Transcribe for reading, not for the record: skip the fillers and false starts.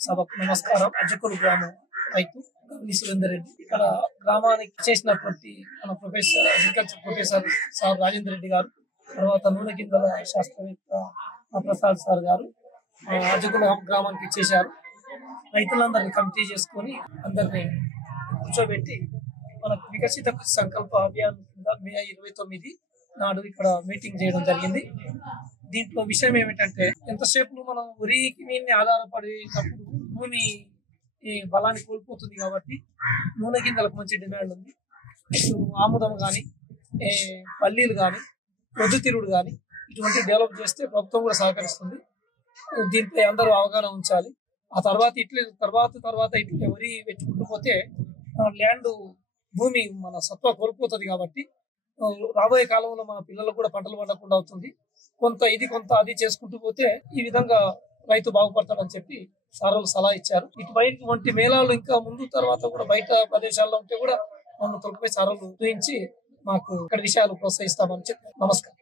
సభకు నమస్కారం. అజ్జకూరు గ్రామం రైతు గౌని సురేందర్ రెడ్డి. ఇక్కడ గ్రామానికి చేసినటువంటి మన professor agriculture professor sir Rajender Reddy గారు, తర్వాత నూనె గింజల శాస్త్రవేత్త ప్రసాద్ సార్ గారు అజ్జకూరు గ్రామానికి చేశారు. రైతులందరినీ కమిటీ చేసుకొని అందరినీ కూర్చోబెట్టి మనకు వికసిత సంకల్ప అభియాన్ మే 29 నాడు ఇక్కడ మీటింగ్ చేయడం జరిగింది. దీంట్లో విషయం ఏమిటంటే, ఎంతసేపు మనం వరికి మీద ఆధారపడేటప్పుడు భూమి బలాన్ని కోల్పోతుంది కాబట్టి నూనె గింజలకు మంచి డిమాండ్ ఉంది. ఆముదం కానీ, పల్లీలు కానీ, పొద్దుతిరుడు కానీ ఇటువంటి డెవలప్ చేస్తే ప్రభుత్వం కూడా సహకరిస్తుంది. దీనిపై అందరూ అవగాహన ఉంచాలి. ఆ తర్వాత ఇట్లా వరి పెట్టుకుంటూ పోతే ల్యాండ్ భూమి మన సత్వ కోల్పోతుంది కాబట్టి రాబోయే కాలంలో మన పిల్లలకు కూడా పంటలు పండకుండా అవుతుంది. కొంత అది చేసుకుంటూ పోతే ఈ విధంగా రైతు బాగుపడతాడని చెప్పి సార్లు సలహా ఇచ్చారు. ఇటువంటి మేళాలు ఇంకా ముందు తర్వాత కూడా బయట ప్రదేశాల్లో ఉంటే కూడా మమ్మల్ని తొలగిపోయి సార్లు చూపించి మాకు ఇక్కడ విషయాలు ప్రోత్సహిస్తామని చెప్పి నమస్కారం.